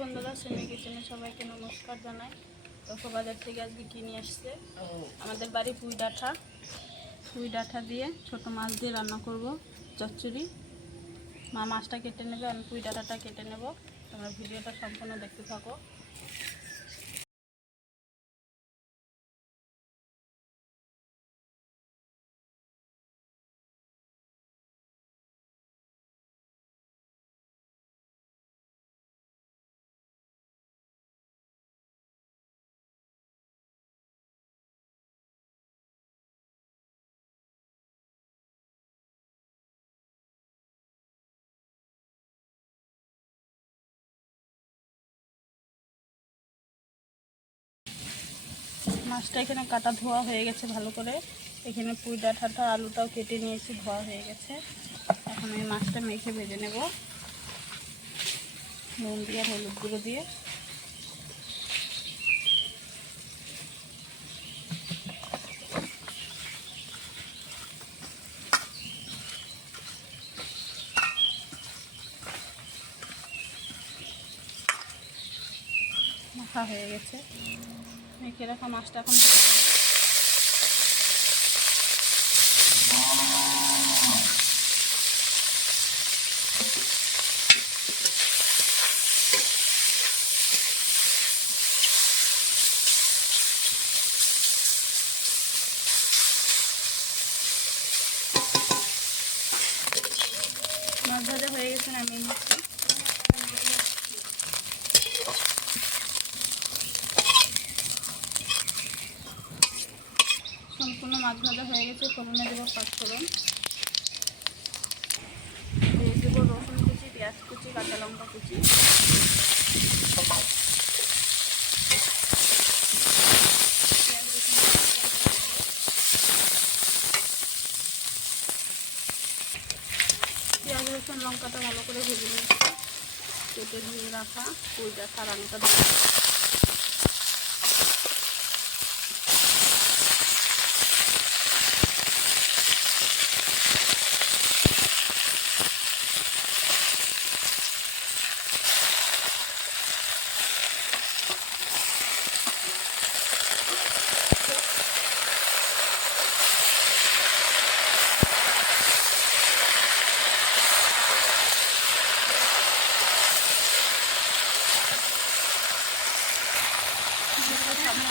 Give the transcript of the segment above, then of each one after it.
বন্ধুরা, সেমি কিচেনে সবাইকে নমস্কার জানাই। তো বাজার থেকে আজকে কিনে আসছে? আমাদের বাড়ি পুঁই ডাঁঠা পুই ডাঁঠা দিয়ে ছোট মাছ দিয়ে রান্না করব, চচ্চড়ি। মা মাছটা কেটে নেবে, আমি পুঁই ডাঁঠাটা কেটে নেব। তোমরা ভিডিওটা সম্পূর্ণ দেখতে থাকো। মাছটা এখানে কাটা ধোয়া হয়ে গেছে ভালো করে। এখানে পুঁই ডাঁটাটা আলুটাও কেটে নিয়েছি, ধোয়া হয়ে গেছে। এখন আমি মাছটা মেখে ভেজে নেব। নুন দিয়ে হলুদ গুঁড়ো দিয়ে। মাখা হয়ে গেছে। মেখে রাখা মাছটা এখন। মাছ ভাজা হয়ে গেছে নামিয়ে নিচ্ছি সম্পূর্ণ মাছ ভাজা হয়ে গেছে ফোড়নে দেবো পাঁচফোড়ন দেবো রসুন কুচি, পেঁয়াজ কুচি, কাঁচা লঙ্কা কুচি। পেঁয়াজ, রসুন, লঙ্কাটা ভালো করে ভেজে নিচ্ছি কেটে ধুয়ে রাখা পুঁই দেখা রান্নাটা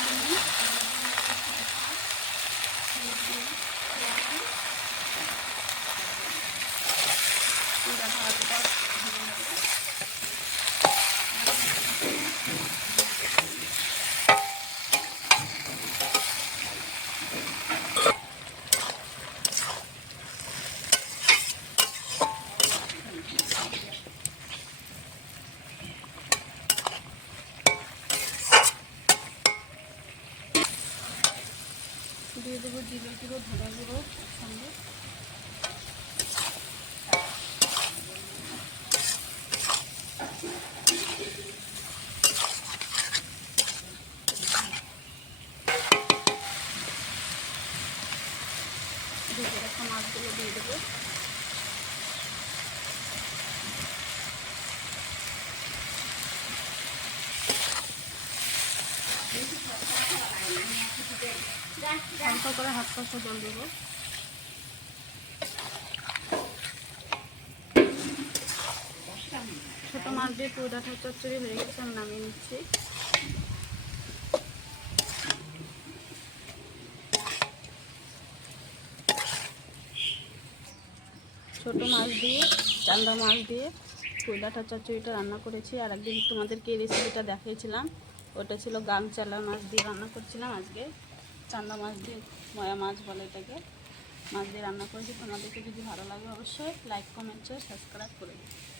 দিয়ে যেগুলো দিয়ে দেবো জিরে গুঁড়ো ধনে গুঁড়ো সঙ্গে মাছগুলো দিয়ে দেবো। হালকা করে হাত পাশে জল দেবো। ছোটো মাছ দিয়ে পুদাঠার চচ্চড়ি হয়ে গেছে, আমি নামিয়ে নিচ্ছি। ছোটো মাছ দিয়ে, চান্দা মাছ দিয়ে কুইলাটার চচ্চড়িটা রান্না করেছি। আর একদিন তোমাদেরকে এই রেসিপিটা দেখিয়েছিলাম। ওটা ছিল গামচালা মাছ দিয়ে রান্না করছিলাম আজকে, চান্দা মাছ দিয়ে, ময়া মাছ বলে এটাকে। মাছ দিয়ে রান্না করেছি। তোমাদেরকে যদি ভালো লাগে অবশ্যই লাইক কমেন্ট সাবস্ক্রাইব করে দিও।